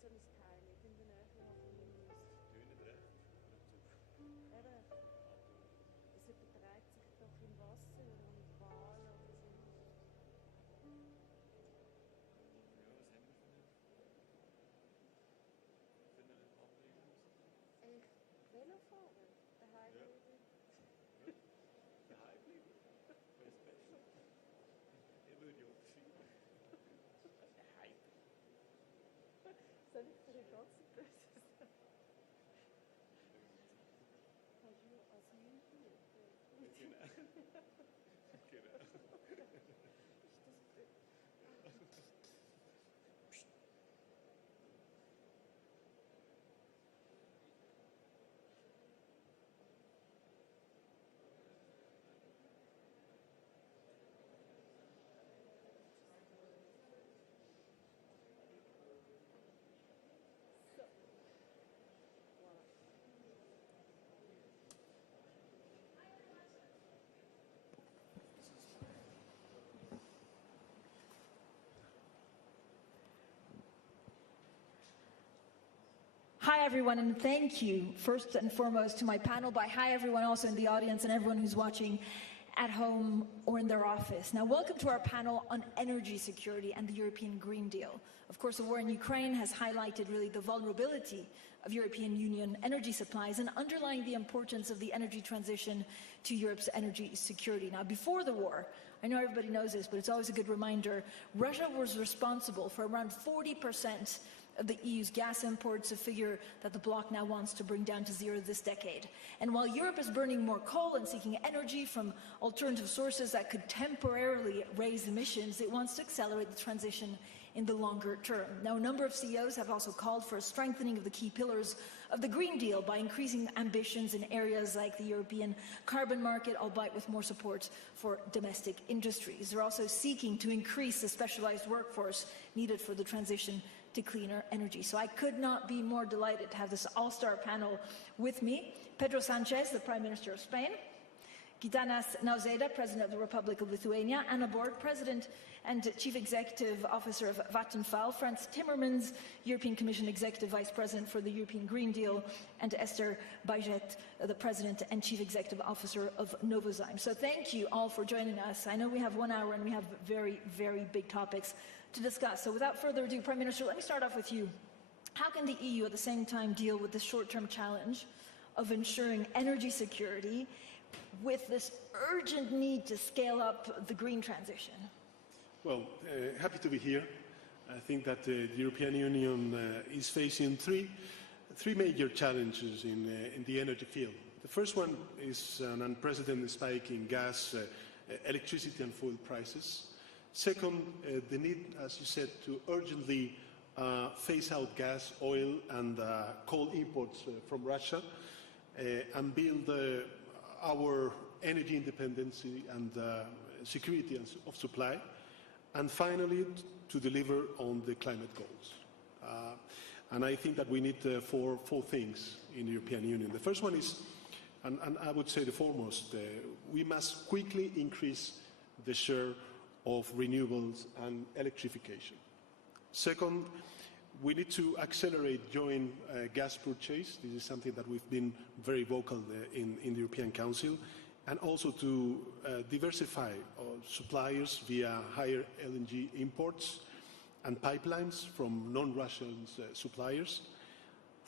so ein Teil in der Nähe von Minus. Es überträgt sich doch im Wasser und Wal oder so. Ja, was haben wir für eine Abbildung? Velofahren, daheim bleiben. Daheim bleiben? Wäre es besser? Ich würde auch sein. Daheim. Soll ich dir ein ganz böses sagen? Hast du Asyl hier? Genau. Genau. Ist das Hi, everyone, and thank you, first and foremost, to my panel, but hi, everyone also in the audience and everyone who's watching at home or in their office. Now, welcome to our panel on energy security and the European Green Deal. Of course, the war in Ukraine has highlighted really the vulnerability of European Union energy supplies and underlying the importance of the energy transition to Europe's energy security. Now, before the war, I know everybody knows this, but it's always a good reminder, Russia was responsible for around 40% of the EU's gas imports, a figure that the bloc now wants to bring down to zero this decade. And while Europe is burning more coal and seeking energy from alternative sources that could temporarily raise emissions, it wants to accelerate the transition in the longer term. Now, a number of CEOs have also called for a strengthening of the key pillars of the Green Deal by increasing ambitions in areas like the European carbon market, albeit with more support for domestic industries. They're also seeking to increase the specialized workforce needed for the transition to cleaner energy. So I could not be more delighted to have this all-star panel with me. Pedro Sánchez, the Prime Minister of Spain, Gitanas Nausėda, President of the Republic of Lithuania, Anna Borg, President and Chief Executive Officer of Vattenfall, Frans Timmermans, European Commission Executive Vice President for the European Green Deal, and Esther Baiget, the President and Chief Executive Officer of Novozymes. So thank you all for joining us. I know we have 1 hour and we have very, very big topics to discuss. So without further ado, Prime Minister, let me start off with you. How can the EU at the same time deal with the short-term challenge of ensuring energy security with this urgent need to scale up the green transition? Well, happy to be here. I think that the European Union is facing three major challenges in the energy field. The first one is an unprecedented spike in gas, electricity and fuel prices. Second, the need, as you said, to urgently phase out gas, oil and coal imports from Russia and build our energy independence and security of supply, and finally to deliver on the climate goals. And I think that we need four things in the European Union. The first one is, and I would say the foremost, we must quickly increase the share of renewables and electrification. Second, we need to accelerate joint gas purchase. This is something that we've been very vocal in the European Council, and also to diversify suppliers via higher LNG imports and pipelines from non-Russian suppliers.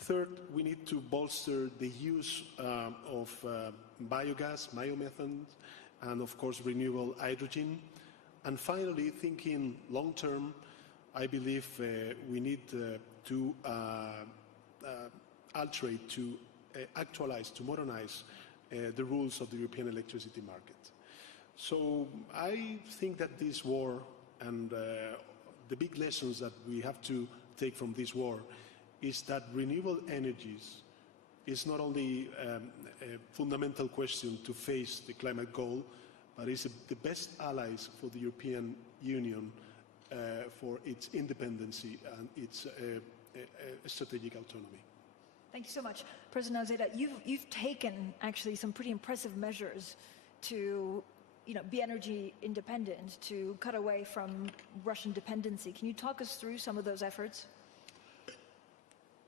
Third, we need to bolster the use of biogas, biomethane, and of course renewable hydrogen. And finally, thinking long-term, I believe we need to alterate, to actualize, to modernize the rules of the European electricity market. So I think that this war and the big lessons that we have to take from this war is that renewable energies is not only a fundamental question to face the climate goal, but is the best allies for the European Union for its independence and its strategic autonomy. Thank you so much. President Nausėda, you've taken actually some pretty impressive measures to be energy independent, to cut away from Russian dependency. Can you talk us through some of those efforts?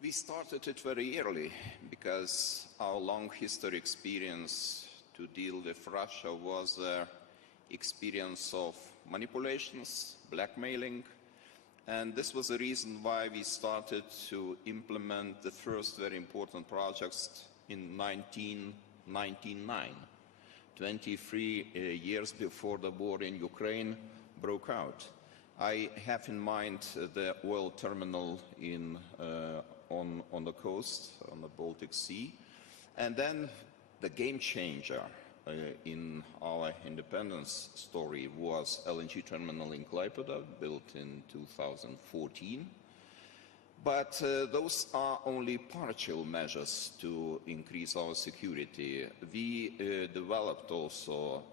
We started it very early because our long history experience to deal with Russia was experience of manipulations, blackmailing, and this was the reason why we started to implement the first very important projects in 1999, 23 years before the war in Ukraine broke out. I have in mind the oil terminal on the coast, on the Baltic Sea, and then the game changer in our independence story was LNG terminal in Klaipėda, built in 2014. But those are only partial measures to increase our security. We developed also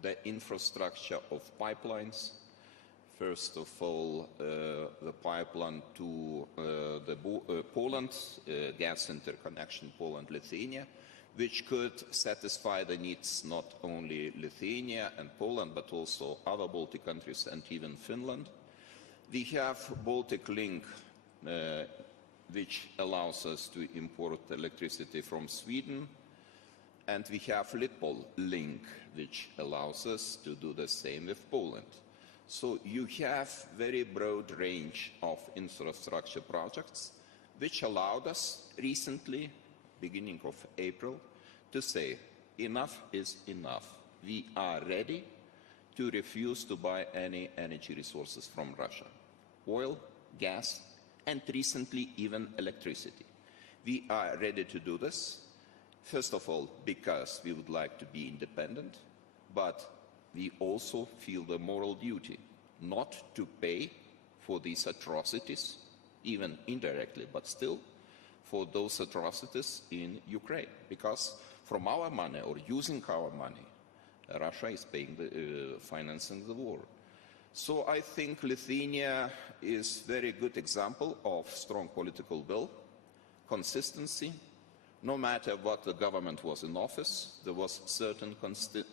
the infrastructure of pipelines. First of all, the pipeline to Poland, gas interconnection Poland-Lithuania, which could satisfy the needs not only Lithuania and Poland, but also other Baltic countries and even Finland. We have Baltic Link, which allows us to import electricity from Sweden, and we have Litpol Link, which allows us to do the same with Poland. So you have very broad range of infrastructure projects, which allowed us recently, beginning of April, to say enough is enough. We are ready to refuse to buy any energy resources from Russia. Oil, gas, and recently even electricity. We are ready to do this, first of all, because we would like to be independent, but we also feel the moral duty not to pay for these atrocities, even indirectly, but still, for those atrocities in Ukraine. Because from our money, or using our money, Russia is paying financing the war. So I think Lithuania is a very good example of strong political will, consistency. No matter what the government was in office, there was certain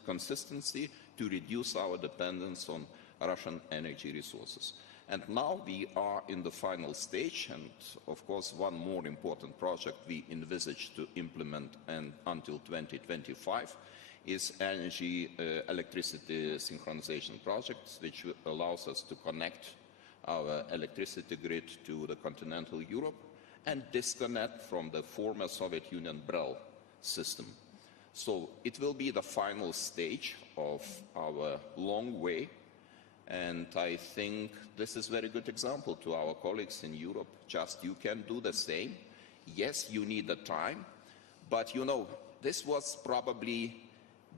consistency to reduce our dependence on Russian energy resources. And now we are in the final stage, and of course one more important project we envisage to implement until 2025 is electricity synchronization projects, which allows us to connect our electricity grid to the continental Europe and disconnect from the former Soviet Union BREL system. So it will be the final stage of our long way, and I think this is a very good example to our colleagues in Europe. Just you can do the same. Yes, you need the time, but you know, this was probably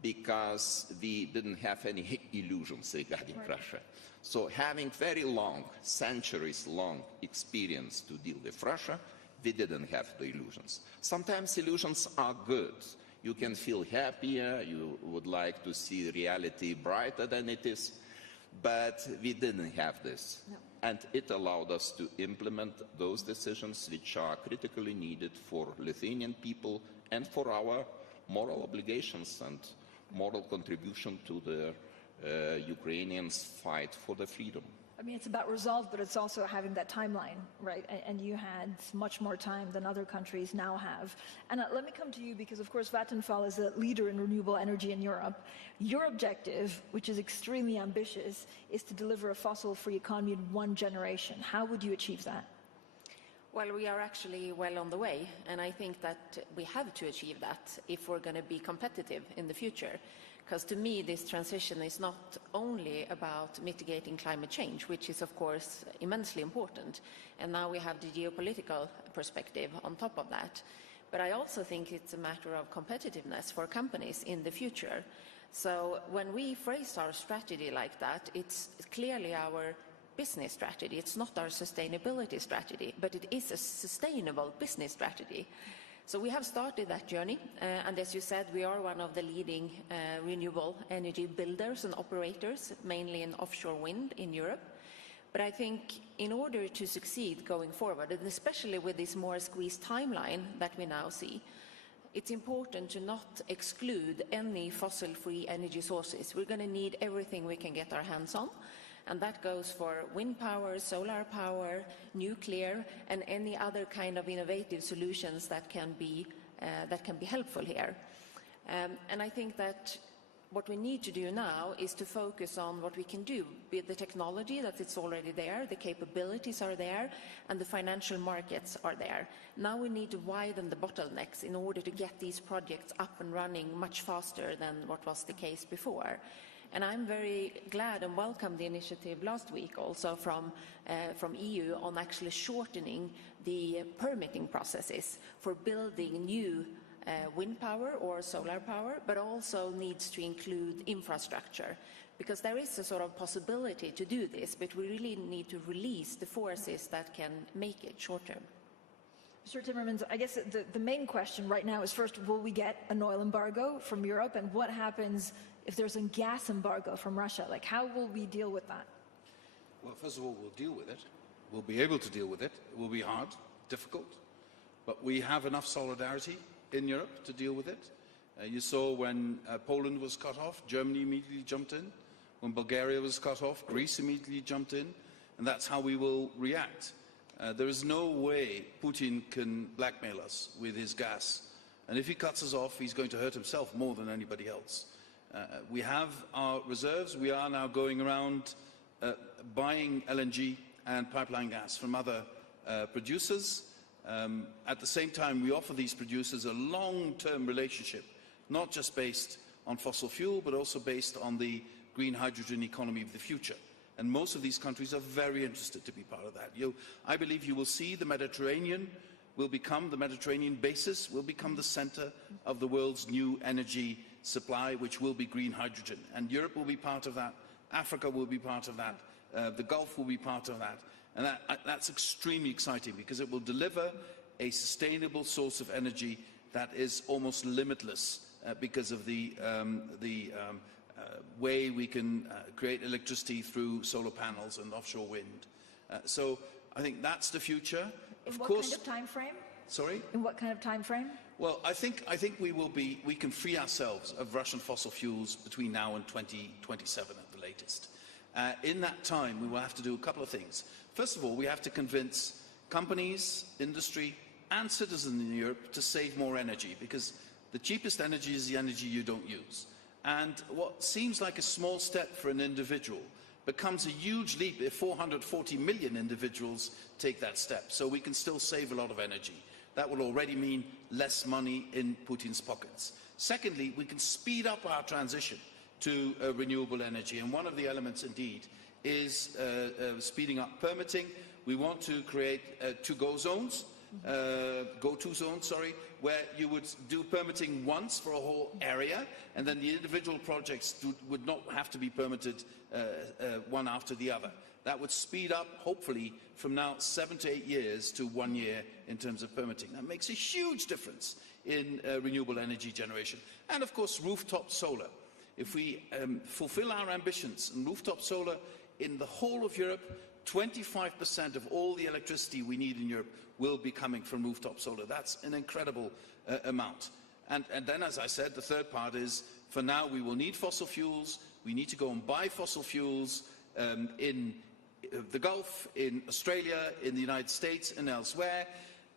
because we didn't have any illusions regarding Russia. So having very long, centuries-long experience to deal with Russia, we didn't have the illusions. Sometimes illusions are good. You can feel happier, you would like to see reality brighter than it is, but we didn't have this. No. And it allowed us to implement those decisions which are critically needed for Lithuanian people and for our moral obligations and moral contribution to the Ukrainians' fight for the freedom. I mean, it's about resolve, but it's also having that timeline, right? And you had much more time than other countries now have. And let me come to you because, of course, Vattenfall is a leader in renewable energy in Europe. Your objective, which is extremely ambitious, is to deliver a fossil-free economy in one generation. How would you achieve that? Well, we are actually well on the way, and I think that we have to achieve that if we're going to be competitive in the future. Because to me, this transition is not only about mitigating climate change, which is, of course, immensely important, and now we have the geopolitical perspective on top of that. But I also think it's a matter of competitiveness for companies in the future. So when we phrase our strategy like that, it's clearly our business strategy. It's not our sustainability strategy, but it is a sustainable business strategy. So we have started that journey, and as you said, we are one of the leading renewable energy builders and operators, mainly in offshore wind in Europe. But I think in order to succeed going forward, and especially with this more squeezed timeline that we now see, it's important to not exclude any fossil-free energy sources. We're going to need everything we can get our hands on. And that goes for wind power, solar power, nuclear, and any other kind of innovative solutions that can be helpful here. And I think that what we need to do now is to focus on what we can do with the technology that it's already there, the capabilities are there, and the financial markets are there. Now we need to widen the bottlenecks in order to get these projects up and running much faster than what was the case before. And I'm very glad and welcome the initiative last week also from EU on actually shortening the permitting processes for building new wind power or solar power, but also needs to include infrastructure, because there is a sort of possibility to do this, but we really need to release the forces that can make it short term. Mr. Timmermans, I guess the main question right now is, first, will we get an oil embargo from Europe, and what happens if there's a gas embargo from Russia? Like, how will we deal with that? Well, first of all, we'll deal with it. We'll be able to deal with it. It will be hard, difficult, but we have enough solidarity in Europe to deal with it. You saw when Poland was cut off, Germany immediately jumped in. When Bulgaria was cut off, Greece immediately jumped in. And that's how we will react. There is no way Putin can blackmail us with his gas. And if he cuts us off, he's going to hurt himself more than anybody else. We have our reserves. We are now going around buying LNG and pipeline gas from other producers. At the same time, we offer these producers a long-term relationship, not just based on fossil fuel, but also based on the green hydrogen economy of the future. And most of these countries are very interested to be part of that. I believe you will see the Mediterranean basis will become the center of the world's new energy supply, which will be green hydrogen. And Europe will be part of that. Africa will be part of that. The Gulf will be part of that. And that's extremely exciting, because it will deliver a sustainable source of energy that is almost limitless because of the way we can create electricity through solar panels and offshore wind. So I think that's the future. In what kind of time frame? Sorry? In what kind of time frame? Well, I think we can free ourselves of Russian fossil fuels between now and 2027 at the latest. In that time, we will have to do a couple of things. First of all, we have to convince companies, industry, and citizens in Europe to save more energy, because the cheapest energy is the energy you don't use. And what seems like a small step for an individual becomes a huge leap if 440 million individuals take that step. So we can still save a lot of energy. That will already mean less money in Putin's pockets. Secondly, we can speed up our transition to renewable energy. And one of the elements, indeed, is speeding up permitting. We want to create to-go zones, go-to zones, sorry, where you would do permitting once for a whole area, and then the individual projects would not have to be permitted one after the other. That would speed up, hopefully, from now 7 to 8 years to 1 year in terms of permitting. That makes a huge difference in renewable energy generation. And, of course, rooftop solar. If we fulfill our ambitions in rooftop solar in the whole of Europe, 25% of all the electricity we need in Europe will be coming from rooftop solar. That's an incredible amount. And then, as I said, the third part is, for now, we will need fossil fuels. We need to go and buy fossil fuels in the Gulf, in Australia, in the United States, and elsewhere.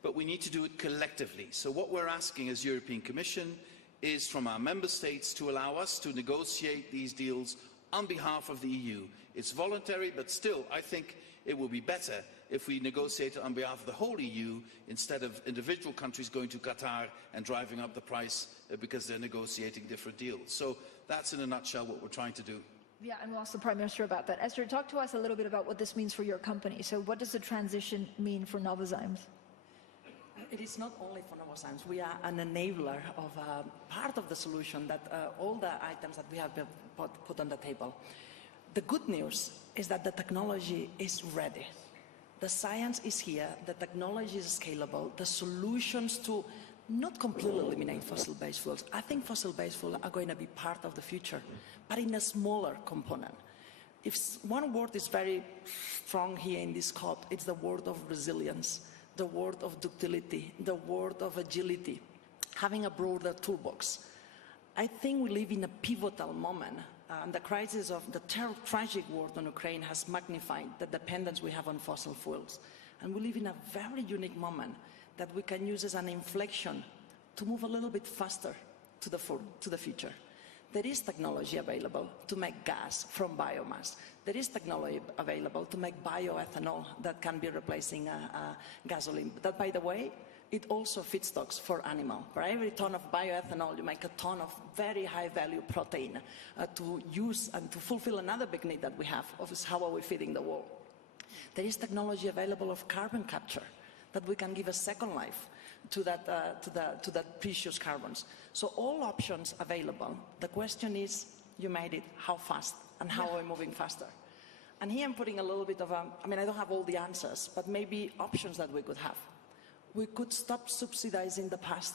But we need to do it collectively. So what we're asking as European Commission is from our member states to allow us to negotiate these deals on behalf of the EU. It's voluntary, but still, I think it will be better if we negotiate on behalf of the whole EU instead of individual countries going to Qatar and driving up the price because they're negotiating different deals. So that's in a nutshell what we're trying to do. Yeah, and we'll ask the Prime Minister about that. Esther, talk to us a little bit about what this means for your company. So what does the transition mean for Novozymes? It is not only for Novozymes. We are an enabler of part of the solution, that all the items that we have put on the table. The good news is that the technology is ready. The science is here, the technology is scalable, the solutions to not completely eliminate fossil-based fuels. I think fossil-based fuels are going to be part of the future, but in a smaller component. If one word is very strong here in this COP, it's the word of resilience, the word of ductility, the word of agility, having a broader toolbox. I think we live in a pivotal moment the crisis of the tragic war in Ukraine has magnified the dependence we have on fossil fuels. And we live in a very unique moment that we can use as an inflection to move a little bit faster to the future. There is technology available to make gas from biomass. There is technology available to make bioethanol that can be replacing gasoline. That, by the way, it also feedstocks for animal. For every ton of bioethanol, you make a ton of very high-value protein to use and to fulfill another big need that we have, of is how are we feeding the world. There is technology available of carbon capture that we can give a second life to that precious carbons. So all options available. The question is, you made it, how fast and how are we moving faster? And here I'm putting a little bit of I don't have all the answers, but maybe options that we could have. We could stop subsidizing the past.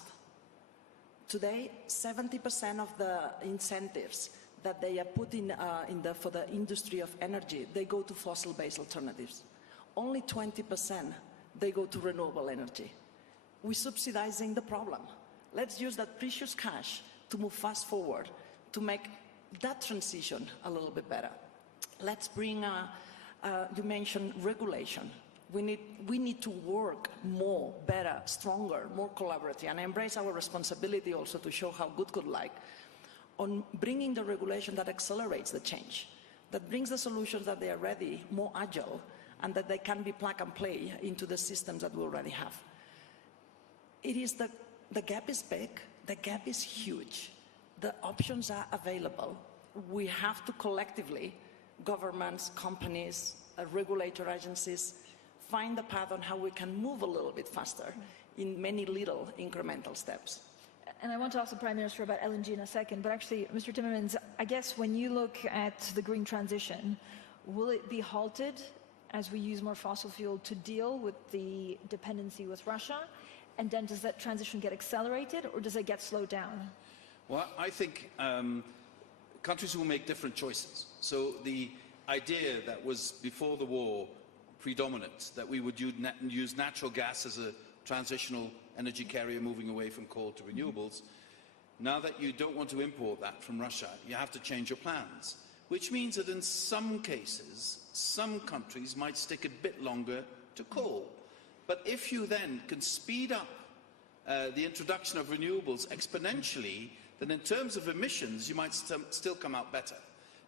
Today, 70% of the incentives that they are putting for the industry of energy, they go to fossil-based alternatives. Only 20% they go to renewable energy. We're subsidizing the problem. Let's use that precious cash to move fast forward, to make that transition a little bit better. Let's bring, you mentioned regulation. We need to work more, better, stronger, more collaborative, and embrace our responsibility also to show how good could like on bringing the regulation that accelerates the change, that brings the solutions that they are ready, more agile, and that they can be plug and play into the systems that we already have. It is the gap is big, the gap is huge. The options are available. We have to collectively, governments, companies, regulator agencies, find the path on how we can move a little bit faster in many little incremental steps. And I want to ask the Prime Minister about LNG in a second, but actually, Mr. Timmermans, I guess when you look at the green transition, will it be halted as we use more fossil fuel to deal with the dependency with Russia? And then does that transition get accelerated or does it get slowed down? Well, I think countries will make different choices. So the idea that was before the war predominant, that we would use natural gas as a transitional energy carrier moving away from coal to renewables, now that you don't want to import that from Russia, you have to change your plans, which means that in some cases, some countries might stick a bit longer to coal. But if you then can speed up the introduction of renewables exponentially, then in terms of emissions, you might still come out better.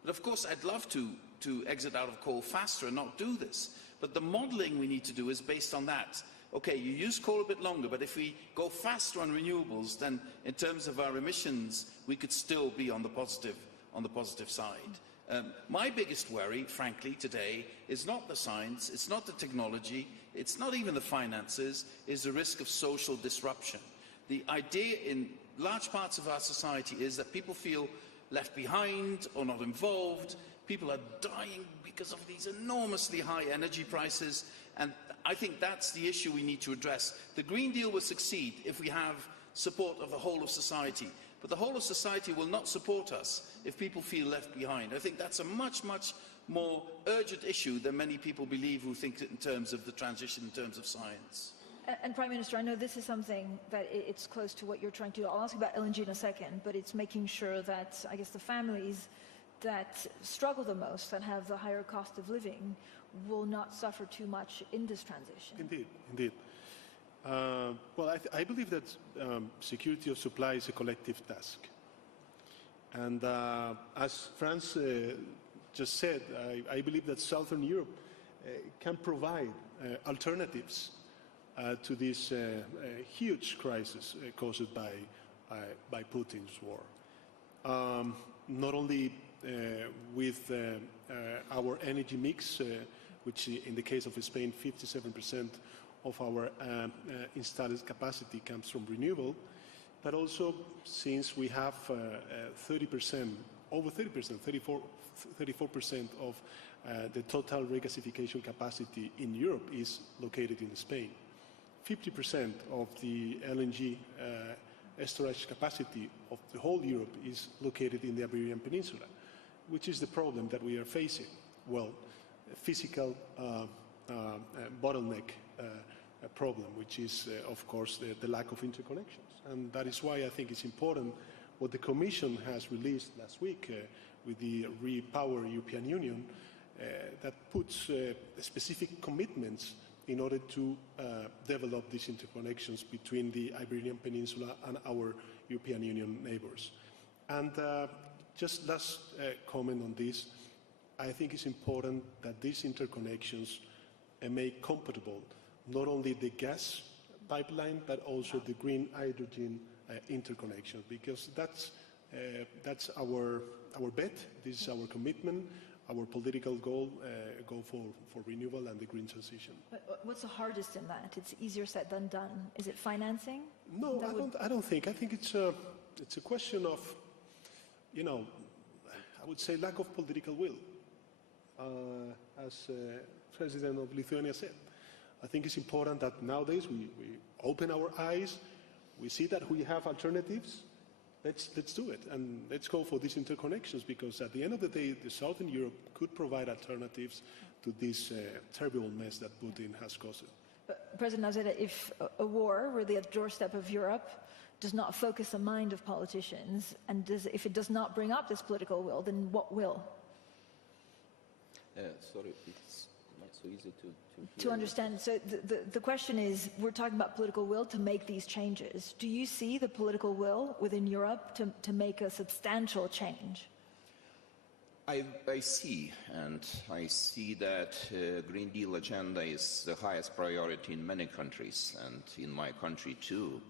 But of course, I'd love to exit out of coal faster and not do this. But the modelling we need to do is based on that. Okay, you use coal a bit longer, but if we go faster on renewables, then in terms of our emissions, we could still be on the positive side. My biggest worry, frankly, today is not the science, it's not the technology, it's not even the finances, is the risk of social disruption. The idea in large parts of our society is that people feel left behind or not involved. People are dying because of these enormously high energy prices, and I think that's the issue we need to address. The Green Deal will succeed if we have support of the whole of society, but the whole of society will not support us if people feel left behind. I think that's a much, much more urgent issue than many people believe who think in terms of the transition, in terms of science. And Prime Minister, I know this is something that it's close to what you're trying to do. I'll ask you about LNG in a second, but it's making sure that, I guess, the families that struggle the most, that have the higher cost of living, will not suffer too much in this transition. Indeed, indeed. Well, I believe that security of supply is a collective task. And as France just said, I believe that Southern Europe can provide alternatives to this huge crisis caused by Putin's war. Not only with our energy mix, which in the case of Spain, 57% of our installed capacity comes from renewable, but also since we have 30%, over 30%, 34% of the total regasification capacity in Europe is located in Spain. 50% of the LNG storage capacity of the whole Europe is located in the Iberian Peninsula. Which is the problem that we are facing? Well, a physical bottleneck problem, which is, of course, the lack of interconnections. And that is why I think it's important what the Commission has released last week with the Repower European Union, that puts specific commitments in order to develop these interconnections between the Iberian Peninsula and our European Union neighbors. And just last comment on this, I think it's important that these interconnections make compatible not only the gas pipeline, but also the green hydrogen interconnection, because that's our bet, this is our commitment, our political goal for renewable and the green transition. But what's the hardest in that? It's easier said than done. Is it financing? No, I don't think. I think it's a question of, you know, I would say lack of political will. As President of Lithuania said, I think it's important that nowadays we open our eyes, we see that we have alternatives. Let's do it, and let's go for these interconnections, because at the end of the day, the Southern Europe could provide alternatives to this terrible mess that Putin has caused. President Nauseda, if a war really at the doorstep of Europe does not focus the mind of politicians, and if it does not bring up this political will, then what will? Sorry, it's not so easy to To understand. So the question is, we're talking about political will to make these changes. Do you see the political will within Europe to make a substantial change? I see, and I see that Green Deal agenda is the highest priority in many countries, and in my country too.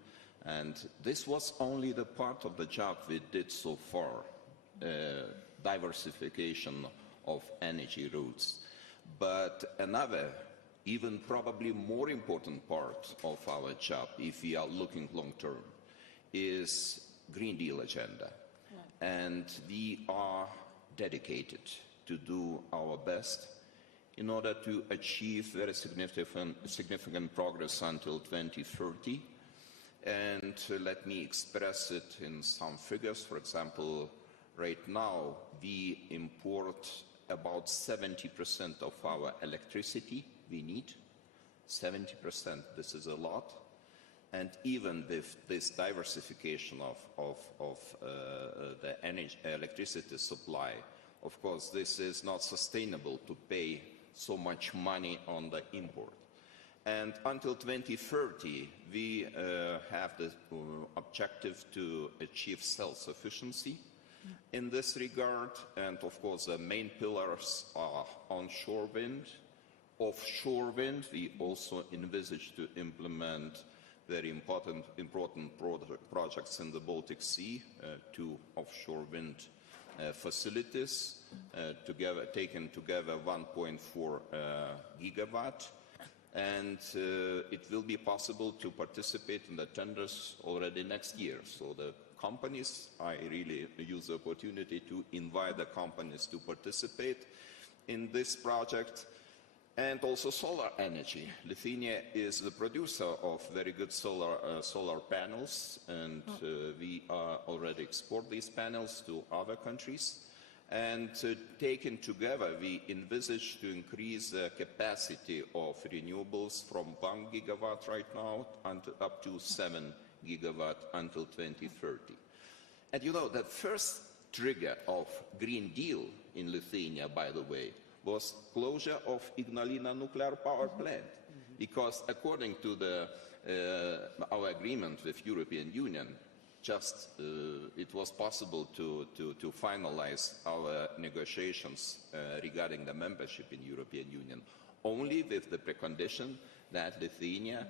And this was only the part of the job we did so far, diversification of energy routes. But another, even probably more important part of our job, if we are looking long term, is Green Deal agenda. Yeah. And we are dedicated to do our best in order to achieve very significant progress until 2030. And let me express it in some figures. For example, right now we import about 70% of our electricity we need. 70%, this is a lot. And even with this diversification of the electricity supply, of course, this is not sustainable to pay so much money on the import. And until 2030, we have the objective to achieve self-sufficiency in this regard. And of course, the main pillars are onshore wind, offshore wind. We also envisage to implement very important projects in the Baltic Sea, 2 offshore wind facilities, taken together 1.4 gigawatt. And it will be possible to participate in the tenders already next year. So the companies, I really use the opportunity to invite the companies to participate in this project. And also solar energy. Lithuania is the producer of very good solar panels, and we already export these panels to other countries. And taken together, we envisage to increase the capacity of renewables from 1 gigawatt right now and up to 7 gigawatt until 2030. And you know, the first trigger of Green Deal in Lithuania, by the way, was closure of Ignalina nuclear power plant, because according to our agreement with European Union, it was possible to finalize our negotiations regarding the membership in European Union only with the precondition that Lithuania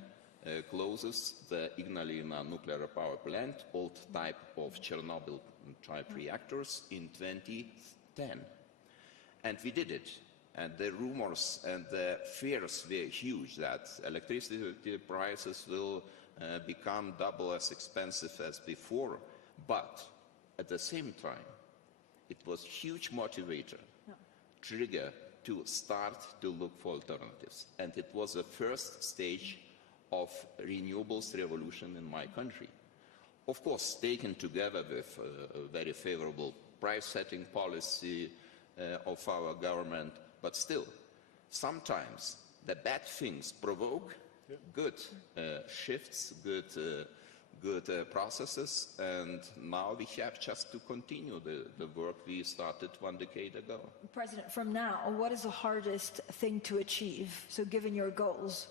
closes the Ignalina nuclear power plant, old type of Chernobyl type reactors, in 2010. And we did it. And the rumors and the fears were huge that electricity prices will become double as expensive as before. But at the same time, it was a huge motivator, trigger to start to look for alternatives. And it was the first stage of renewables revolution in my country. Of course, taken together with a very favorable price-setting policy of our government, but still, sometimes the bad things provoke good shifts, good processes, and now we have just to continue the work we started 1 decade ago. President, from now, what is the hardest thing to achieve? So given your goals.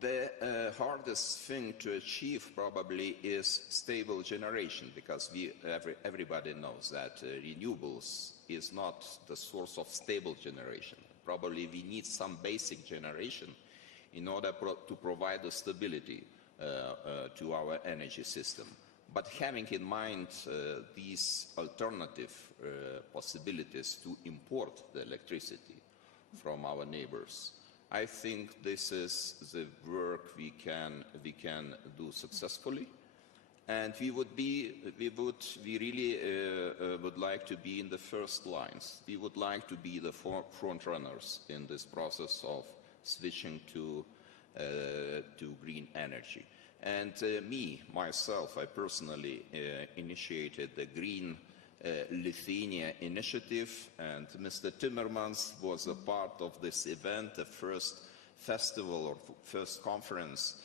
The hardest thing to achieve probably is stable generation, because everybody knows that renewables is not the source of stable generation. Probably we need some basic generation in order to provide the stability to our energy system. But having in mind these alternative possibilities to import the electricity from our neighbors, I think this is the work we can do successfully, and we really would like to be in the first lines. We would like to be the front runners in this process of switching to green energy. And myself, I personally initiated the Green Lithuania initiative, and Mr. Timmermans was a part of this event. The first festival or first conference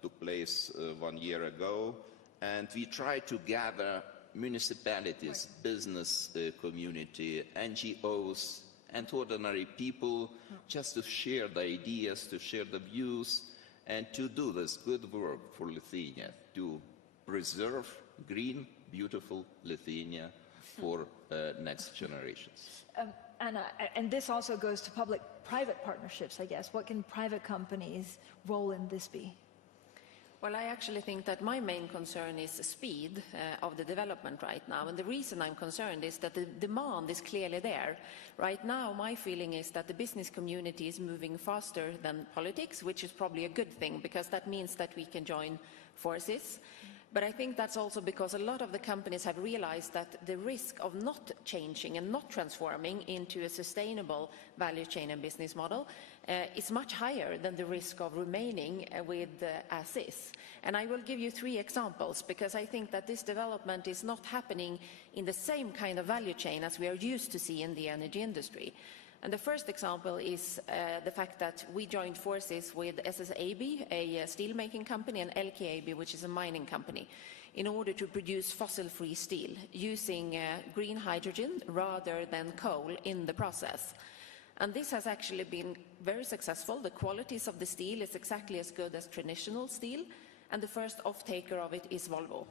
took place 1 year ago, and we tried to gather municipalities, business community, NGOs, and ordinary people just to share the ideas, to share the views, and to do this good work for Lithuania, to preserve green, beautiful Lithuania for next generations. Anna, and this also goes to public-private partnerships, I guess. What can private companies' role in this be? Well, I actually think that my main concern is the speed of the development right now. And the reason I'm concerned is that the demand is clearly there. Right now, my feeling is that the business community is moving faster than politics, which is probably a good thing, because that means that we can join forces. But I think that's also because a lot of the companies have realized that the risk of not changing and not transforming into a sustainable value chain and business model is much higher than the risk of remaining with as is. And I will give you 3 examples, because I think that this development is not happening in the same kind of value chain as we are used to see in the energy industry. And the first example is the fact that we joined forces with SSAB, a steel-making company, and LKAB, which is a mining company, in order to produce fossil-free steel using green hydrogen rather than coal in the process. And this has actually been very successful. The qualities of the steel is exactly as good as traditional steel, and the first off-taker of it is Volvo.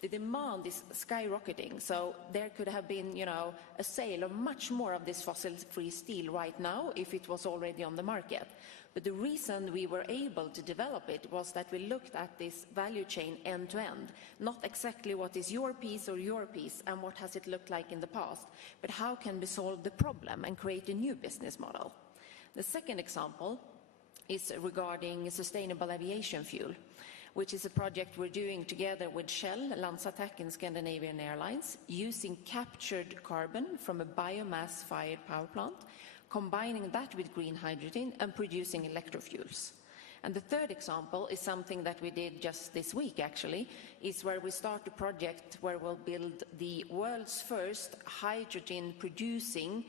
The demand is skyrocketing, so there could have been, a sale of much more of this fossil-free steel right now if it was already on the market. But the reason we were able to develop it was that we looked at this value chain end to end, not exactly what is your piece or your piece and what has it looked like in the past, but how can we solve the problem and create a new business model. The second example is regarding sustainable aviation fuel, which is a project we're doing together with Shell, Lanzatec and Scandinavian Airlines, using captured carbon from a biomass-fired power plant, combining that with green hydrogen and producing electrofuels. And the third example is something that we did just this week, actually, is where we start a project where we'll build the world's first hydrogen-producing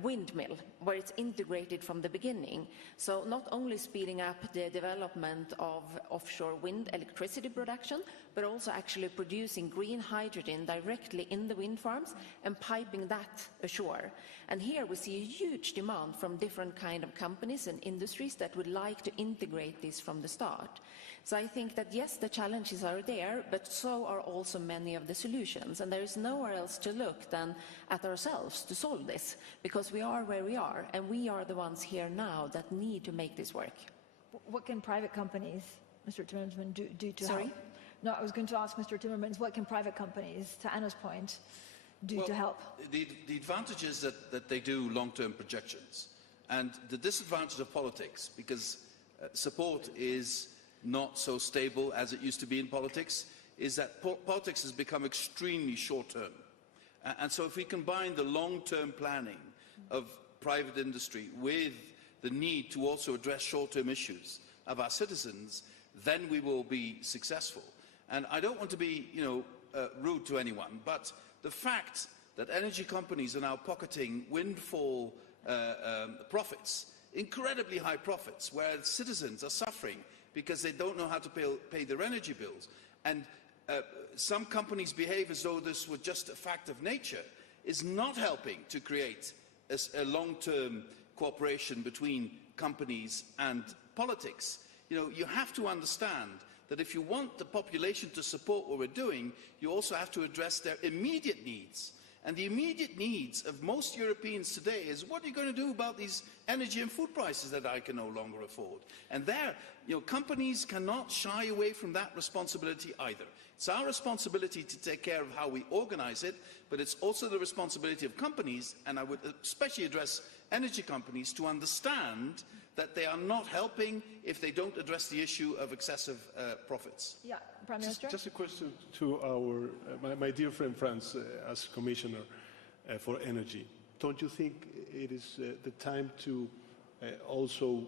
windmill, where it's integrated from the beginning. So not only speeding up the development of offshore wind electricity production, but also actually producing green hydrogen directly in the wind farms and piping that ashore. And here we see a huge demand from different kind of companies and industries that would like to integrate this from the start. So I think that yes, the challenges are there, but so are also many of the solutions. And there is nowhere else to look than at ourselves to solve this, because we are where we are, and we are the ones here now that need to make this work. What can private companies, Mr. Timmermans, do to Sorry? help? No, I was going to ask Mr. Timmermans, what can private companies, to Anna's point, do to help? The advantage is that they do long-term projections. And the disadvantage of politics, because support is not so stable as it used to be in politics, is that politics has become extremely short-term. And so if we combine the long-term planning of private industry with the need to also address short-term issues of our citizens, then we will be successful. And I don't want to be, rude to anyone, but the fact that energy companies are now pocketing windfall profits, incredibly high profits, where citizens are suffering because they don't know how to pay their energy bills. And some companies behave as though this were just a fact of nature, is not helping to create a long-term cooperation between companies and politics. You know, you have to understand that if you want the population to support what we're doing, you also have to address their immediate needs. And the immediate needs of most Europeans today is, what are you going to do about these energy and food prices that I can no longer afford? And there, you know, companies cannot shy away from that responsibility either. It's our responsibility to take care of how we organize it, but it's also the responsibility of companies, and I would especially address energy companies, to understand that they are not helping if they don't address the issue of excessive profits. Yeah, Prime Minister? Just a question to our, my dear friend Franz, as Commissioner for Energy. Don't you think it is the time to also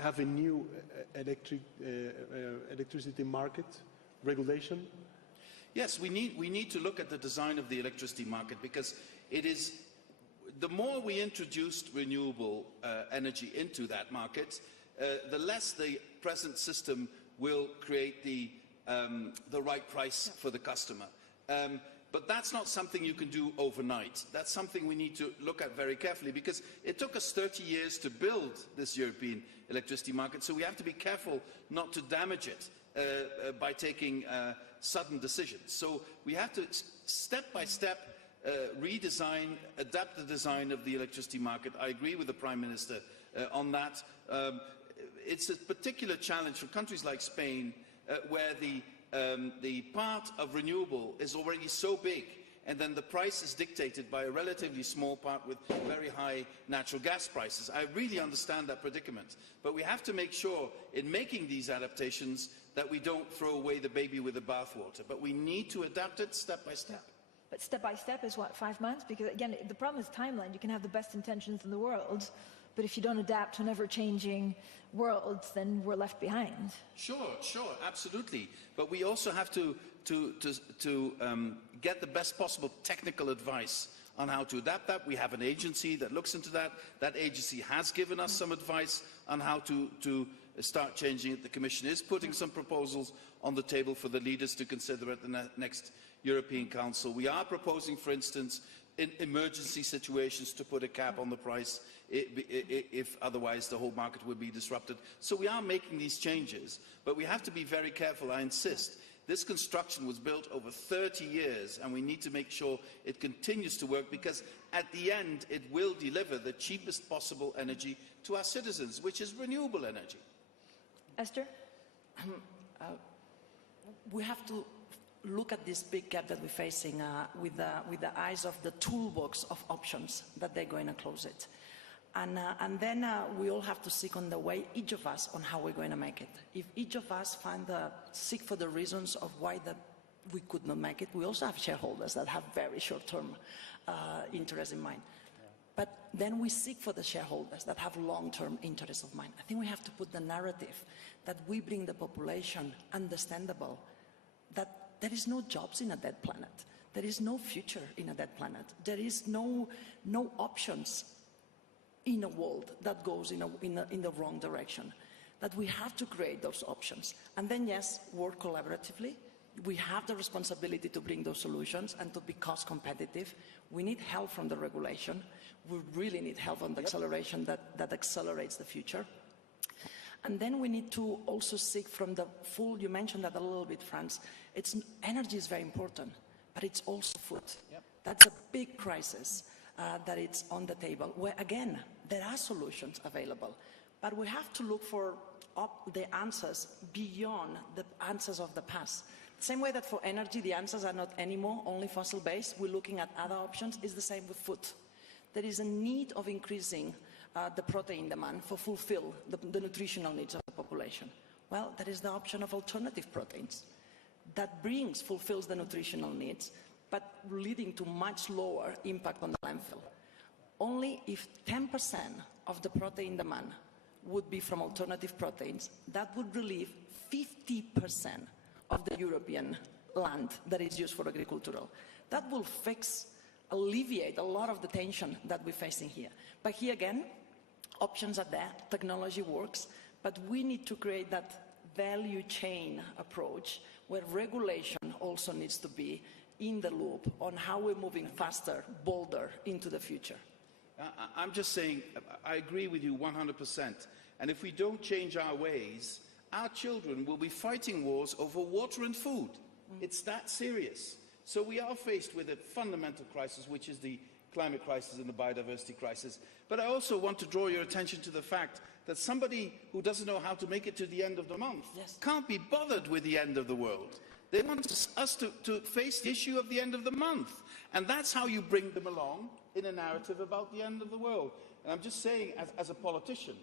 have a new electricity market regulation? Yes, we need to look at the design of the electricity market, because it is, the more we introduce renewable energy into that market, the less the present system will create the right price for the customer. But that's not something you can do overnight. That's something we need to look at very carefully, because it took us 30 years to build this European electricity market, so we have to be careful not to damage it by taking sudden decisions. So we have to step by step redesign, adapt the design of the electricity market. I agree with the Prime Minister on that. It's a particular challenge for countries like Spain, where the part of renewable is already so big, and then the price is dictated by a relatively small part with very high natural gas prices. I really understand that predicament, but we have to make sure in making these adaptations that we don't throw away the baby with the bathwater, but we need to adapt it step by step. But step by step is what, 5 months? Because again, the problem is timeline. You can have the best intentions in the world, but if you don't adapt to an ever-changing world, then we're left behind. Sure, absolutely. But we also have to get the best possible technical advice on how to adapt that. We have an agency that looks into that. That agency has given us some advice on how to start changing it. The Commission is putting some proposals on the table for the leaders to consider at the next European Council. We are proposing, for instance, in emergency situations, to put a cap on the price if otherwise the whole market would be disrupted. So we are making these changes, but we have to be very careful. I insist. This construction was built over 30 years, and we need to make sure it continues to work, because at the end it will deliver the cheapest possible energy to our citizens, which is renewable energy. Esther? We have to look at this big gap that we're facing with the eyes of the toolbox of options that they're going to close it. And then we all have to seek on the way, each of us, on how we're going to make it. If each of us seek for the reasons of why we could not make it, we also have shareholders that have very short-term interests in mind. Yeah. But then we seek for the shareholders that have long-term interests of mind. I think we have to put the narrative that we bring the population understandable, that there is no jobs in a dead planet. There is no future in a dead planet. There is no options in a world that goes in the wrong direction. That we have to create those options. And then, yes, work collaboratively. We have the responsibility to bring those solutions and to be cost competitive. We need help from the regulation. We really need help on the acceleration that accelerates the future. And then we need to also seek from the full, you mentioned that a little bit, Franz, energy is very important, but it's also food. Yep. That's a big crisis that it's on the table, where again, there are solutions available, but we have to look for the answers beyond the answers of the past. Same way that for energy, the answers are not anymore only fossil-based, we're looking at other options, is the same with food. There is a need of increasing the protein demand for fulfill the nutritional needs of the population. Well, there is the option of alternative proteins that fulfills the nutritional needs, but leading to much lower impact on the landfill. Only if 10% of the protein demand would be from alternative proteins, that would relieve 50% of the European land that is used for agricultural. That will alleviate a lot of the tension that we're facing here. But here again, options are there, technology works, But we need to create that value chain approach where regulation also needs to be in the loop on how we're moving faster, bolder into the future. I'm just saying, I agree with you 100%. And if we don't change our ways, our children will be fighting wars over water and food. It's that serious. So we are faced with a fundamental crisis, which is the climate crisis and the biodiversity crisis. But I also want to draw your attention to the fact that somebody who doesn't know how to make it to the end of the month can't be bothered with the end of the world. They want us to face the issue of the end of the month. And that's how you bring them along in a narrative about the end of the world. And I'm just saying, as a politician,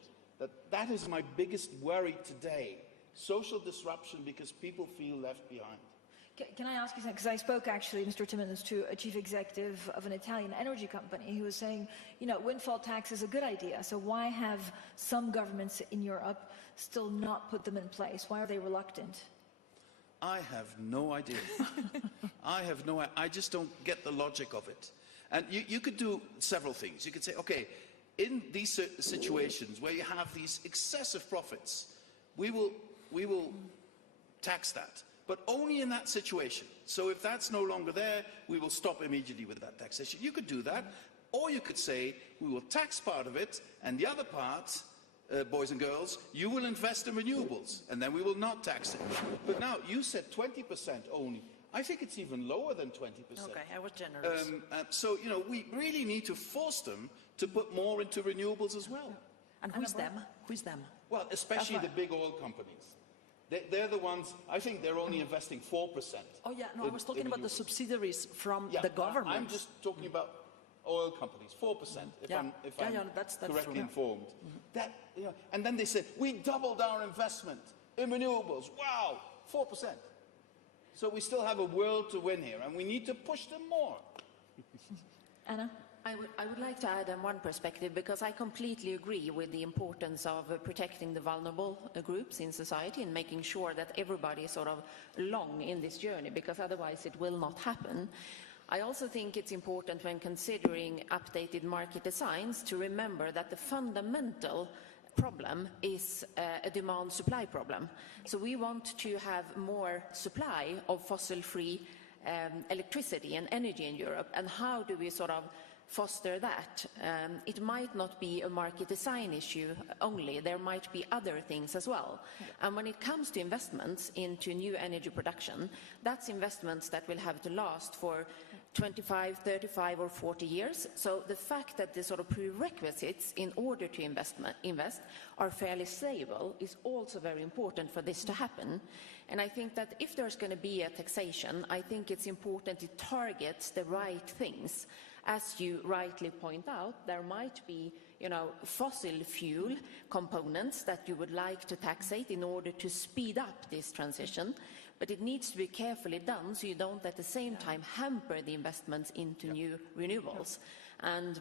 that is my biggest worry today. Social disruption because people feel left behind. Can I ask you something? Because I spoke actually, Mr. Timmermans, to a chief executive of an Italian energy company who was saying, you know, windfall tax is a good idea, so why have some governments in Europe still not put them in place? Why are they reluctant? I have no idea. I just don't get the logic of it. And you could do several things. You could say, okay, in these situations where you have these excessive profits, we will tax that. But only in that situation. So if that's no longer there, we will stop immediately with that taxation. You could do that. Or you could say, we will tax part of it, and the other part, boys and girls, you will invest in renewables, and then we will not tax it. But now, you said 20% only. I think it's even lower than 20%. Okay, I was generous. So, you know, we really need to force them to put more into renewables as well. And who's them? Who's them? Well, especially the big oil companies. They're the ones, I think they're only investing 4%. Oh yeah, no, I was talking about the subsidiaries from the government. I'm just talking about oil companies, 4%, if I'm that's correctly true. informed. That, you know, and then they said, we doubled our investment in renewables. Wow, 4%. So we still have a world to win here, and we need to push them more. Anna? I would like to add one perspective, because I completely agree with the importance of protecting the vulnerable groups in society and making sure that everybody is sort of along in this journey, because otherwise it will not happen. I also think it's important when considering updated market designs to remember that the fundamental problem is a demand-supply problem. So we want to have more supply of fossil-free electricity and energy in Europe, and how do we sort of foster that? It might not be a market design issue only, there might be other things as well. And when it comes to investments into new energy production, that's investments that will have to last for 25, 35 or 40 years. So the fact that the sort of prerequisites in order to invest are fairly stable is also very important for this to happen. And I think that if there's going to be a taxation, I think it's important it targets the right things. As you rightly point out, there might be, you know, fossil fuel components that you would like to taxate in order to speed up this transition, but it needs to be carefully done so you don't at the same time hamper the investments into new renewables. And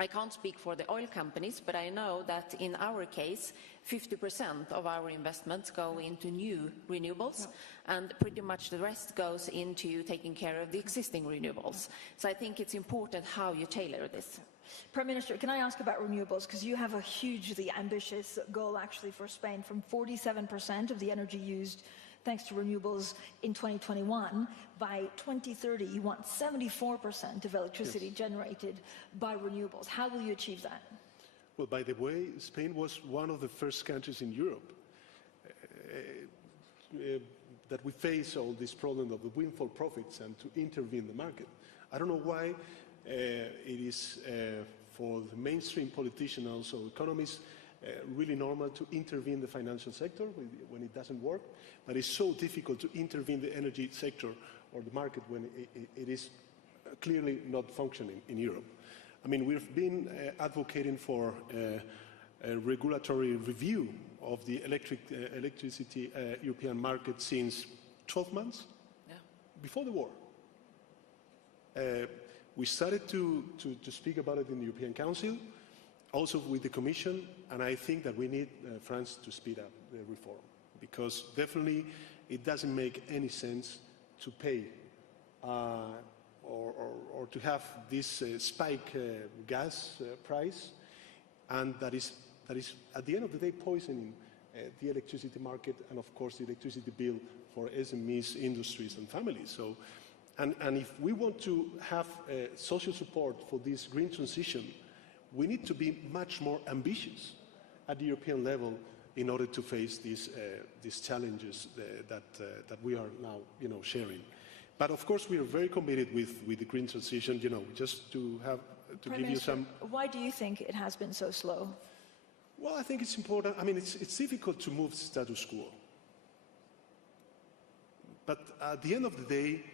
I can't speak for the oil companies, but I know that in our case, 50% of our investments go into new renewables, and pretty much the rest goes into taking care of the existing renewables. So I think it's important how you tailor this. Prime Minister, can I ask about renewables? Because you have a hugely ambitious goal actually for Spain, from 47% of the energy used thanks to renewables in 2021. By 2030, you want 74% of electricity generated by renewables. How will you achieve that? Well, by the way, Spain was one of the first countries in Europe that we face all this problem of the windfall profits and to intervene in the market. I don't know why it is for the mainstream politicians, also economists, really normal to intervene in the financial sector when it doesn't work, but it's so difficult to intervene in the energy sector or the market when it is clearly not functioning in Europe. I mean, we've been advocating for a regulatory review of the electricity European market since 12 months before the war. We started to speak about it in the European Council, also with the Commission, and I think that we need France to speed up the reform, because definitely it doesn't make any sense to pay or to have this spike gas price, and that is at the end of the day poisoning the electricity market, and of course the electricity bill for SMEs, industries and families. So, and if we want to have social support for this green transition, we need to be much more ambitious at the European level in order to face these challenges that we are now, sharing. But of course, we are very committed with the green transition. Just to give you some. Why do you think it has been so slow? Well, I think it's important. I mean, it's difficult to move status quo. But at the end of the day,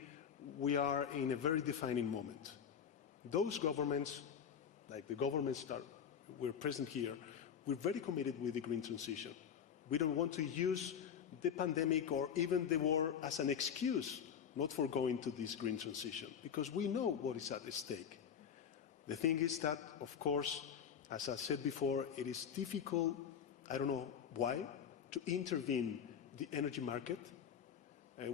we are in a very defining moment. Those governments, like the governments that were present here, we're very committed with the green transition. We don't want to use the pandemic or even the war as an excuse not for going to this green transition, because we know what is at stake. The thing is that, of course, as I said before, it is difficult, I don't know why, to intervene the energy market,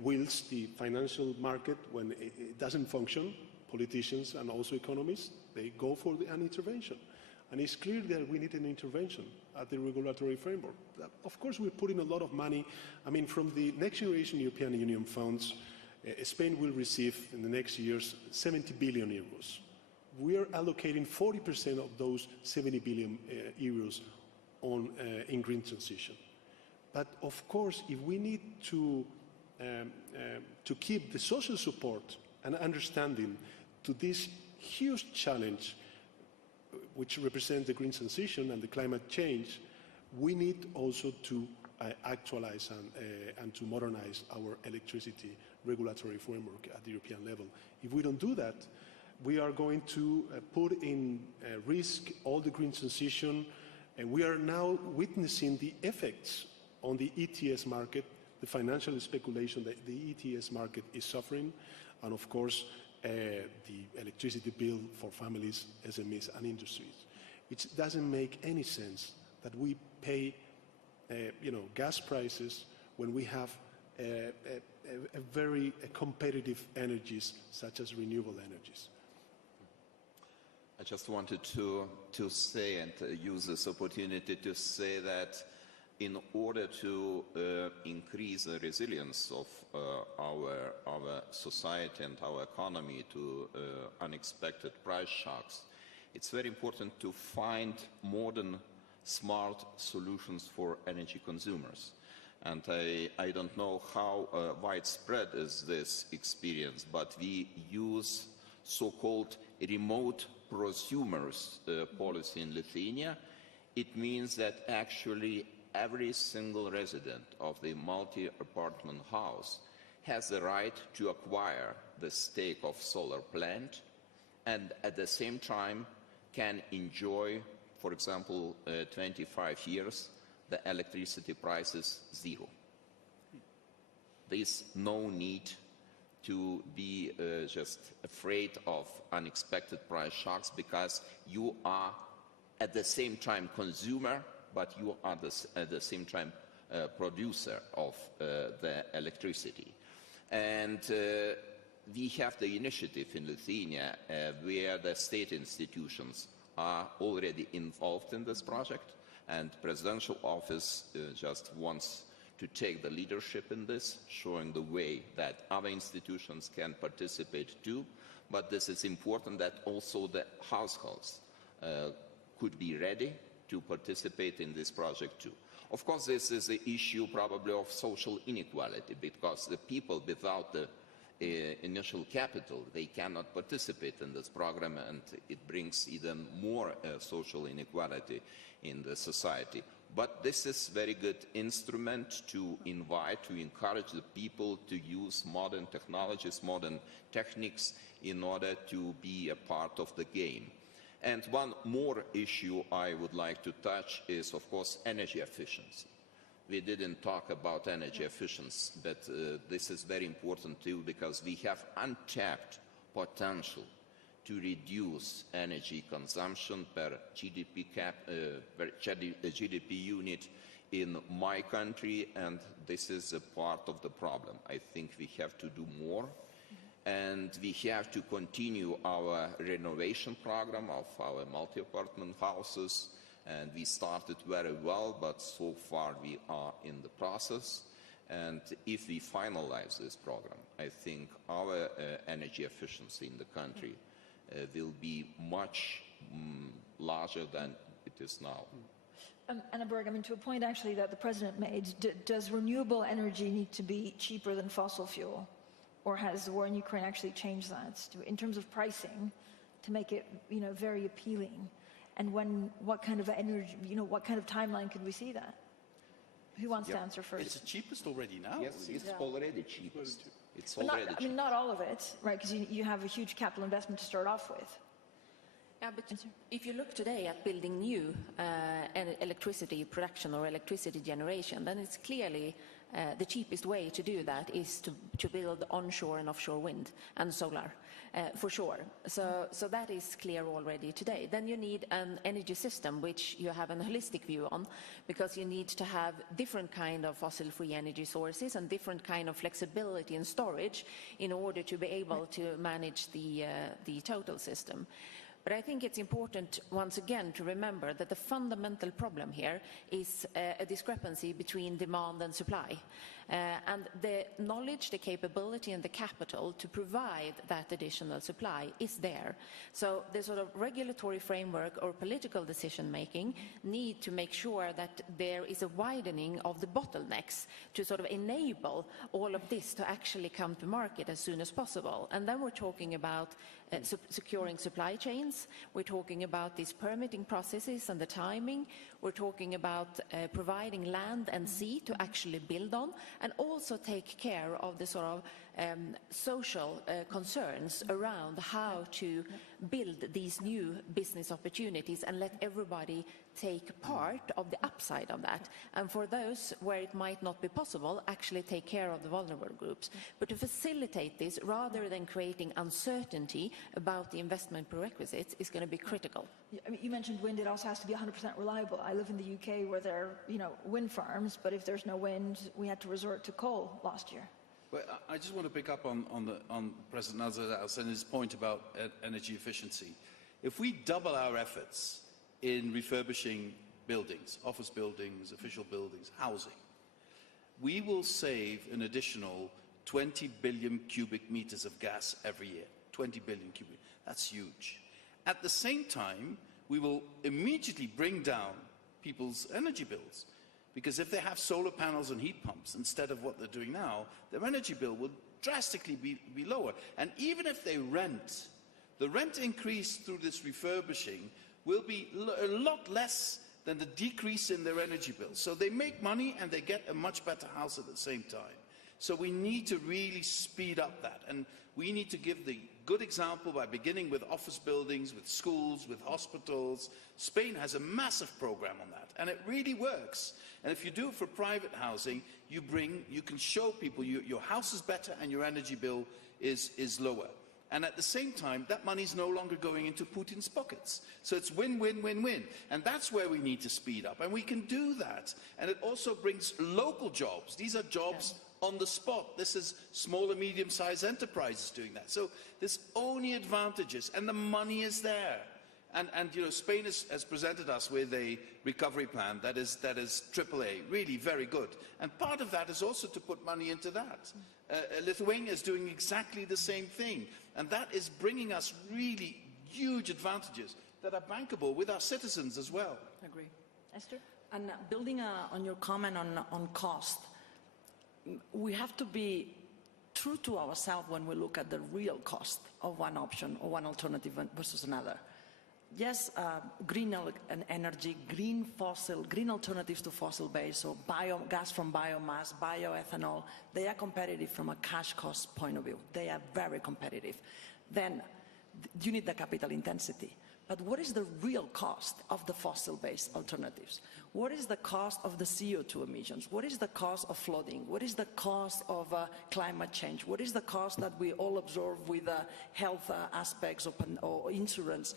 whilst the financial market, when it doesn't function, politicians and also economists, they go for an intervention. And it's clear that we need an intervention at the regulatory framework. Of course, we're putting a lot of money. I mean, from the Next Generation European Union funds, Spain will receive in the next years 70 billion euros. We are allocating 40% of those 70 billion euros in green transition. But of course, if we need to keep the social support and understanding to this huge challenge which represents the green transition and the climate change, we need also to actualize and to modernize our electricity regulatory framework at the European level. If we don't do that, we are going to put in risk all the green transition, and we are now witnessing the effects on the ETS market, the financial speculation that the ETS market is suffering, and of course, the electricity bill for families, SMEs, and industries. It doesn't make any sense that we pay, gas prices when we have very competitive energies such as renewable energies. I just wanted to say and use this opportunity to say that in order to increase the resilience of our society and our economy to unexpected price shocks, it's very important to find modern, smart solutions for energy consumers. And I don't know how widespread is this experience, but we use so-called remote prosumers policy in Lithuania. It means that actually every single resident of the multi-apartment house has the right to acquire the stake of solar plant and at the same time can enjoy, for example, 25 years, the electricity price is zero. There is no need to be just afraid of unexpected price shocks because you are at the same time consumer, but you are at the same time producer of the electricity. And we have the initiative in Lithuania where the state institutions are already involved in this project, and Presidential Office just wants to take the leadership in this, showing the way that other institutions can participate too. But this is important that also the households could be ready to participate in this project too. Of course, this is the issue probably of social inequality, because the people without the initial capital, they cannot participate in this program, and it brings even more social inequality in the society. But this is a very good instrument to invite, to encourage the people to use modern technologies, modern techniques in order to be a part of the game. And one more issue I would like to touch is, of course, energy efficiency. We didn't talk about energy efficiency, but this is very important too, because we have untapped potential to reduce energy consumption per GDP unit in my country, and this is a part of the problem. I think we have to do more, and we have to continue our renovation program of our multi-apartment houses, And we started very well, but so far we are in the process. And if we finalize this program, I think our energy efficiency in the country will be much larger than it is now. Anna Berg, I mean, to a point actually that the President made, does renewable energy need to be cheaper than fossil fuel? Or has the war in Ukraine actually changed that in terms of pricing to make it, very appealing? And what kind of energy, what kind of timeline could we see that? Who wants to answer first? It's the cheapest already now. Yes, it's already cheapest. It's But already not, not all of it, right? Because you have a huge capital investment to start off with. Yeah, but if you look today at building new electricity production or electricity generation, then it's clearly the cheapest way to do that is to build onshore and offshore wind and solar, for sure. So that is clear already today. Then you need an energy system which you have a holistic view on, because you need to have different kind of fossil-free energy sources and different kind of flexibility and storage in order to be able to manage the total system. But I think it's important, once again, to remember that the fundamental problem here is a discrepancy between demand and supply. And the knowledge, the capability and the capital to provide that additional supply is there. So the sort of regulatory framework or political decision-making need to make sure that there is a widening of the bottlenecks to sort of enable all of this to actually come to market as soon as possible. And then we're talking about securing supply chains, we're talking about these permitting processes and the timing, we're talking about providing land and sea to actually build on, and also take care of the sort of social concerns around how to build these new business opportunities and let everybody take part of the upside of that. And for those where it might not be possible, actually take care of the vulnerable groups. But to facilitate this, rather than creating uncertainty about the investment prerequisites, is going to be critical. I mean, you mentioned wind, it also has to be 100% reliable. I live in the UK where there are, wind farms, but if there's no wind, we had to resort to coal last year. Well, I just want to pick up on President Nazar's and his point about energy efficiency. If we double our efforts in refurbishing buildings, office buildings, official buildings, housing, we will save an additional 20 billion cubic meters of gas every year. 20 billion cubic. That's huge. At the same time, we will immediately bring down people's energy bills. Because if they have solar panels and heat pumps instead of what they're doing now, their energy bill will drastically be lower. And even if they rent, the rent increase through this refurbishing will be a lot less than the decrease in their energy bill. So they make money and they get a much better house at the same time. So we need to really speed up that. And we need to give the good example by beginning with office buildings, with schools, with hospitals. Spain has a massive program on that, and it really works. And if you do it for private housing, you can show people your house is better and your energy bill is lower. And at the same time, that money is no longer going into Putin's pockets. So it's win, win, win, win. And that's where we need to speed up. And we can do that. And it also brings local jobs. These are jobs on the spot. This is small and medium-sized enterprises doing that. So there's only advantages, and the money is there. And Spain has presented us with a recovery plan that is AAA, really very good. And part of that is also to put money into that. Lithuania is doing exactly the same thing. And that is bringing us really huge advantages that are bankable with our citizens as well. I agree. Esther? And building on your comment on cost, we have to be true to ourselves when we look at the real cost of one option or one alternative versus another. Yes, green energy, green alternatives to fossil-based, so biogas from biomass, bioethanol, they are competitive from a cash cost point of view. They are very competitive. Then you need the capital intensity. But what is the real cost of the fossil-based alternatives? What is the cost of the CO2 emissions? What is the cost of flooding? What is the cost of climate change? What is the cost that we all absorb with health aspects or insurance?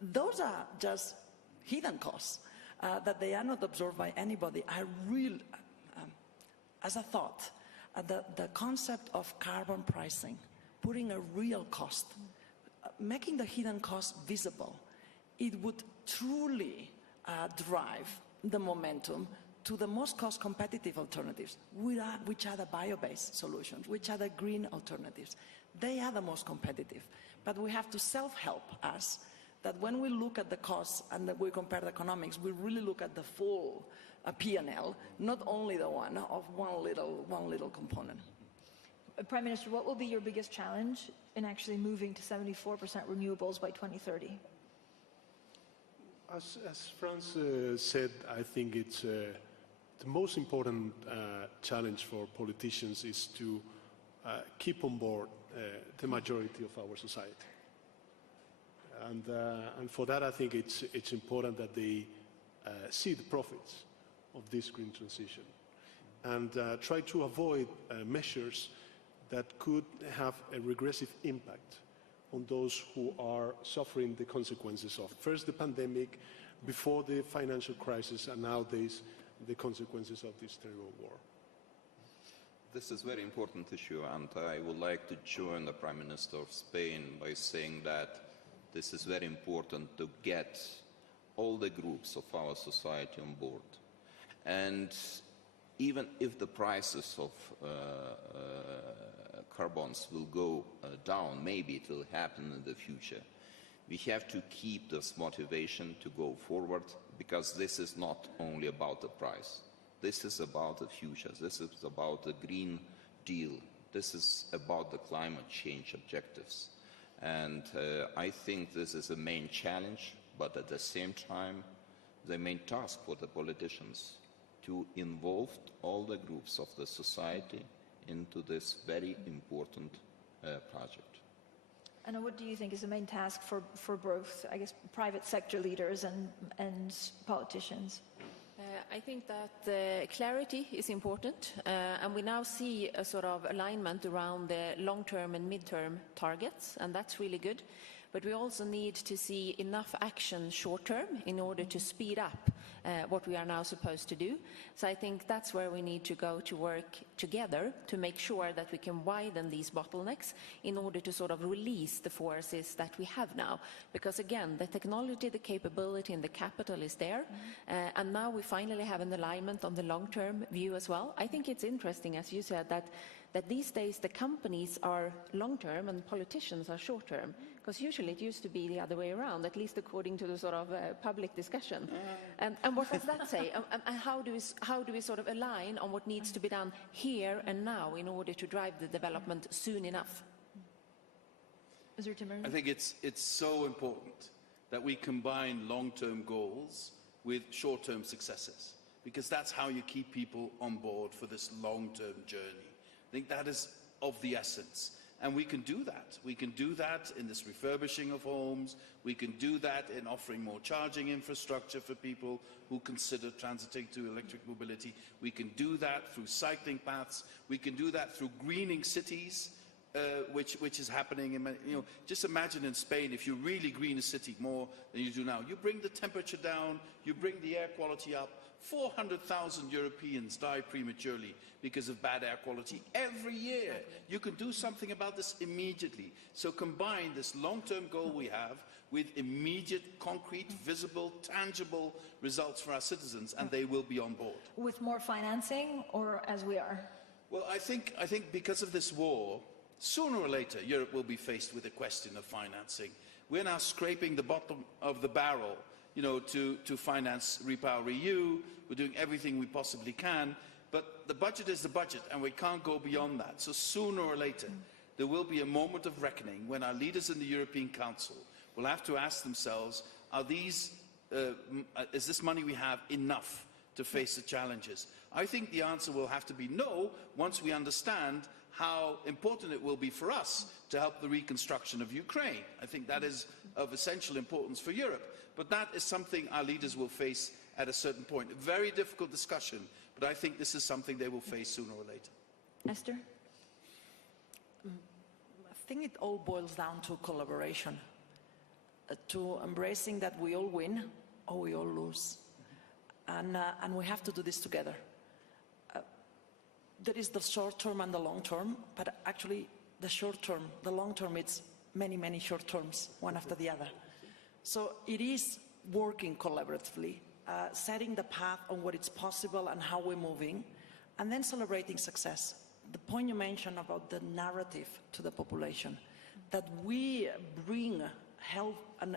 Those are just hidden costs that they are not absorbed by anybody. As a thought, the concept of carbon pricing, putting a real cost, making the hidden cost visible, it would truly drive the momentum to the most cost-competitive alternatives, which are the bio-based solutions, which are the green alternatives. They are the most competitive. But we have to self-help us that when we look at the costs and that we compare the economics, we really look at the full P&L, not only the one of one little component. Prime Minister, what will be your biggest challenge in actually moving to 74% renewables by 2030? As Franz said, I think it's the most important challenge for politicians is to keep on board the majority of our society. And for that, I think it's important that they see the profits of this green transition and try to avoid measures that could have a regressive impact on those who are suffering the consequences of first the pandemic, before the financial crisis, and nowadays the consequences of this terrible war. This is a very important issue, and I would like to join the Prime Minister of Spain by saying that this is very important to get all the groups of our society on board. And even if the prices of carbons will go down, maybe it will happen in the future, we have to keep this motivation to go forward, because this is not only about the price. This is about the future. This is about the Green Deal. This is about the climate change objectives. And I think this is a main challenge, but at the same time, the main task for the politicians to involve all the groups of the society into this very important project. And what do you think is the main task for both, I guess, private sector leaders and politicians? I think that clarity is important, and we now see a sort of alignment around the long-term and mid-term targets, and that's really good. But we also need to see enough action short-term in order to speed up what we are now supposed to do. So I think that's where we need to go to work together to make sure that we can widen these bottlenecks in order to sort of release the forces that we have now. Because again, the technology, the capability and the capital is there. And now we finally have an alignment on the long-term view as well. I think it's interesting, as you said, that these days the companies are long-term and politicians are short-term. Because usually it used to be the other way around, at least according to the sort of public discussion. And what does that say? And how do we sort of align on what needs to be done here and now in order to drive the development soon enough? I think it's so important that we combine long-term goals with short-term successes, because that's how you keep people on board for this long-term journey. I think that is of the essence. And we can do that. We can do that in this refurbishing of homes. We can do that in offering more charging infrastructure for people who consider transiting to electric mobility. We can do that through cycling paths. We can do that through greening cities, which is happening. Just imagine in Spain, if you really green a city more than you do now, you bring the temperature down, you bring the air quality up. 400,000 Europeans die prematurely because of bad air quality every year. You can do something about this immediately. So combine this long-term goal we have with immediate, concrete, visible, tangible results for our citizens, and they will be on board. With more financing, or as we are? Well, I think because of this war, sooner or later, Europe will be faced with a question of financing. We're now scraping the bottom of the barrel, to finance REPowerEU. We're doing everything we possibly can, but the budget is the budget, and we can't go beyond that. So sooner or later, there will be a moment of reckoning when our leaders in the European Council will have to ask themselves, is this money we have enough to face the challenges? I think the answer will have to be no, once we understand how important it will be for us to help the reconstruction of Ukraine. I think that is of essential importance for Europe. But that is something our leaders will face at a certain point. A very difficult discussion, but I think this is something they will face sooner or later. Esther? I think it all boils down to collaboration, to embracing that we all win or we all lose. And we have to do this together. There is the short term and the long term, but actually the short term, the long term, it's many, many short terms, one after the other. So it is working collaboratively setting the path on what is possible and how we're moving, and then celebrating success. The point you mentioned about the narrative to the population, that we bring health and